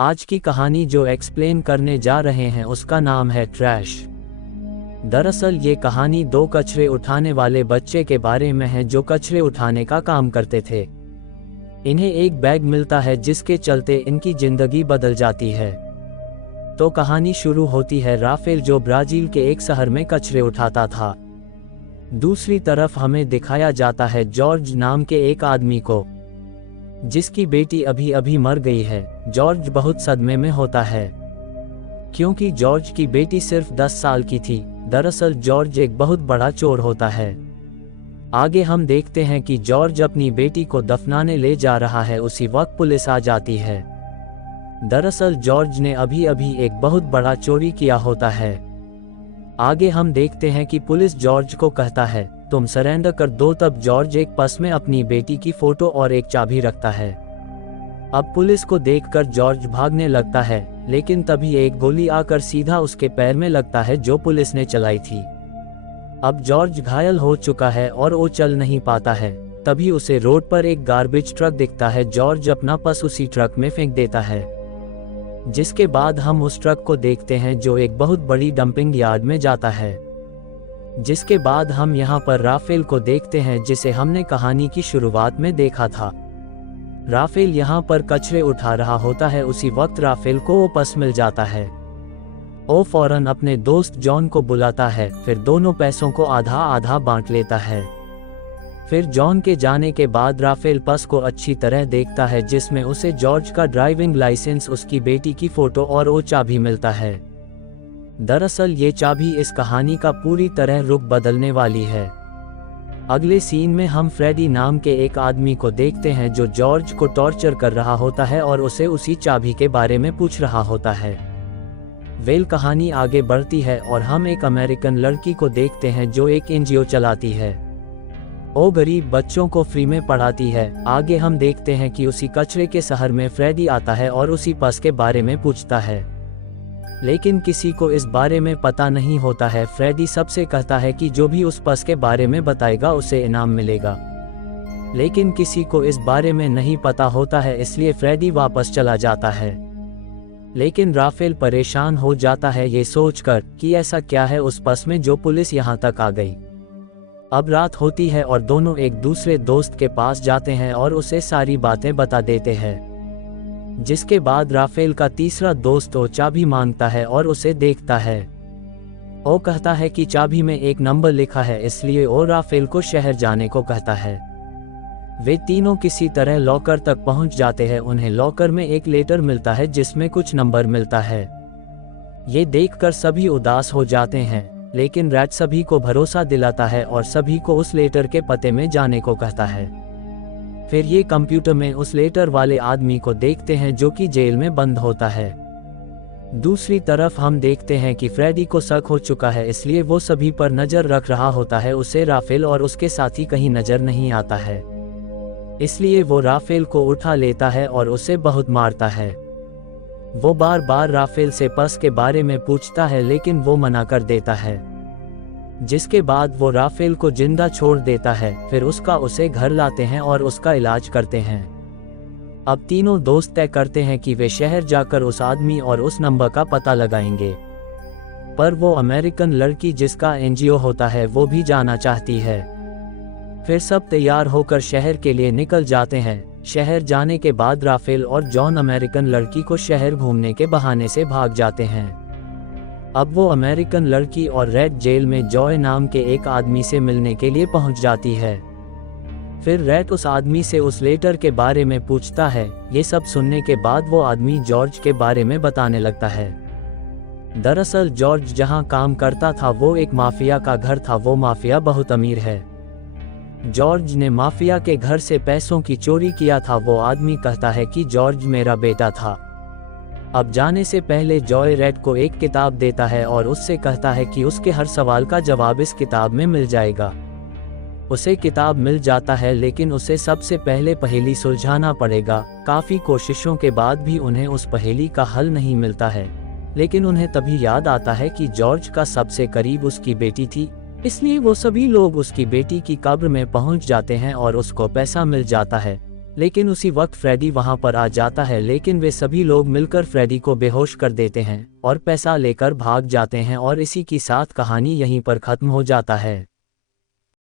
आज की कहानी जो एक्सप्लेन करने जा रहे हैं उसका नाम है ट्रैश। दरअसल ये कहानी दो कचरे उठाने वाले बच्चे के बारे में है जो कचरे उठाने का काम करते थे। इन्हें एक बैग मिलता है जिसके चलते इनकी जिंदगी बदल जाती है। तो कहानी शुरू होती है राफेल जो ब्राजील के एक शहर में कचरे उठाता था। दूसरी तरफ हमें दिखाया जाता है जॉर्ज नाम के एक आदमी को जिसकी बेटी अभी अभी मर गई है। जॉर्ज बहुत सदमे में होता है क्योंकि जॉर्ज की बेटी सिर्फ 10 साल की थी। दरअसल जॉर्ज एक बहुत बड़ा चोर होता है। आगे हम देखते हैं कि जॉर्ज अपनी बेटी को दफनाने ले जा रहा है, उसी वक्त पुलिस आ जाती है। दरअसल जॉर्ज ने अभी अभी एक बहुत बड़ा चोरी किया होता है। आगे हम देखते हैं कि पुलिस जॉर्ज को कहता है तुम सरेंडर कर दो। तब जॉर्ज एक पर्स में अपनी बेटी की फोटो और एक चाबी रखता है। अब पुलिस को देखकर जॉर्ज भागने लगता है, लेकिन तभी एक गोली आकर सीधा उसके पैर में लगता है जो पुलिस ने चलाई थी। अब जॉर्ज घायल हो चुका है और वो चल नहीं पाता है। तभी उसे रोड पर एक गार्बेज ट्रक दिखता है। जॉर्ज अपना पर्स उसी ट्रक में फेंक देता है, जिसके बाद हम उस ट्रक को देखते हैं जो एक बहुत बड़ी डंपिंग यार्ड में जाता है। जिसके बाद हम यहाँ पर राफेल को देखते हैं जिसे हमने कहानी की शुरुआत में देखा था। राफेल यहाँ पर कचरे उठा रहा होता है। उसी वक्त राफेल को वो पर्स मिल जाता है। वो फौरन अपने दोस्त जॉन को बुलाता है, फिर दोनों पैसों को आधा आधा बांट लेता है। फिर जॉन के जाने के बाद राफेल पर्स को अच्छी तरह देखता है जिसमें उसे जॉर्ज का ड्राइविंग लाइसेंस, उसकी बेटी की फोटो और वो चाबी मिलता है। दरअसल ये चाबी इस कहानी का पूरी तरह रुख बदलने वाली है। अगले सीन में हम फ्रेडी नाम के एक आदमी को देखते हैं जो जॉर्ज को टॉर्चर कर रहा होता है और उसे उसी चाबी के बारे में पूछ रहा होता है। कहानी आगे बढ़ती है और हम एक अमेरिकन लड़की को देखते हैं जो एक एनजीओ चलाती है। वो गरीब बच्चों को फ्री में पढ़ाती है। आगे हम देखते हैं कि उसी कचरे के शहर में फ्रेडी आता है और उसी पर्स के बारे में पूछता है, लेकिन किसी को इस बारे में पता नहीं होता है। फ्रेडी सबसे कहता है कि जो भी उस पर्स के बारे में बताएगा उसे इनाम मिलेगा, लेकिन किसी को इस बारे में नहीं पता होता है, इसलिए फ्रेडी वापस चला जाता है। लेकिन राफेल परेशान हो जाता है ये सोचकर कि ऐसा क्या है उस पर्स में जो पुलिस यहाँ तक आ गई। अब रात होती है और दोनों एक दूसरे दोस्त के पास जाते हैं और उसे सारी बातें बता देते हैं। जिसके बाद राफेल का तीसरा दोस्त वो चाबी मांगता है और उसे देखता है। वो कहता है कि चाबी में एक नंबर लिखा है, इसलिए वो राफेल को शहर जाने को कहता है। वे तीनों किसी तरह लॉकर तक पहुंच जाते हैं। उन्हें लॉकर में एक लेटर मिलता है जिसमें कुछ नंबर मिलता है। ये देखकर सभी उदास हो जाते हैं, लेकिन रैट सभी को भरोसा दिलाता है और सभी को उस लेटर के पते में जाने को कहता है। फिर ये कंप्यूटर में उस लेटर वाले आदमी को देखते हैं जो कि जेल में बंद होता है। दूसरी तरफ हम देखते हैं कि फ्रेडी को शक हो चुका है, इसलिए वो सभी पर नजर रख रहा होता है। उसे राफेल और उसके साथी कहीं नजर नहीं आता है, इसलिए वो राफेल को उठा लेता है और उसे बहुत मारता है। वो बार बार राफेल से पर्स के बारे में पूछता है, लेकिन वो मना कर देता है। जिसके बाद वो राफेल को जिंदा छोड़ देता है। फिर उसे घर लाते हैं और उसका इलाज करते हैं। अब तीनों दोस्त तय करते हैं कि वे शहर जाकर उस आदमी और उस नंबर का पता लगाएंगे, पर वो अमेरिकन लड़की जिसका एनजीओ होता है वो भी जाना चाहती है। फिर सब तैयार होकर शहर के लिए निकल जाते हैं। शहर जाने के बाद राफेल और जॉन अमेरिकन लड़की को शहर घूमने के बहाने से भाग जाते हैं। अब वो अमेरिकन लड़की और रेड जेल में जॉय नाम के एक आदमी से मिलने के लिए पहुंच जाती है। फिर रेड उस आदमी से उस लेटर के बारे में पूछता है। ये सब सुनने के बाद वो आदमी जॉर्ज के बारे में बताने लगता है। दरअसल जॉर्ज जहां काम करता था वो एक माफिया का घर था। वो माफिया बहुत अमीर है। जॉर्ज ने माफिया के घर से पैसों की चोरी किया था। वो आदमी कहता है कि जॉर्ज मेरा बेटा था। अब जाने से पहले जॉय रेड को एक किताब देता है और उससे कहता है कि उसके हर सवाल का जवाब इस किताब में मिल जाएगा। उसे किताब मिल जाता है, लेकिन उसे सबसे पहले पहेली सुलझाना पड़ेगा। काफी कोशिशों के बाद भी उन्हें उस पहेली का हल नहीं मिलता है, लेकिन उन्हें तभी याद आता है कि जॉर्ज का सबसे करीब उसकी बेटी थी। इसलिए वो सभी लोग उसकी बेटी की कब्र में पहुंच जाते हैं और उसको पैसा मिल जाता है। लेकिन उसी वक्त फ्रेडी वहां पर आ जाता है, लेकिन वे सभी लोग मिलकर फ्रेडी को बेहोश कर देते हैं और पैसा लेकर भाग जाते हैं और इसी के साथ कहानी यहीं पर खत्म हो जाता है।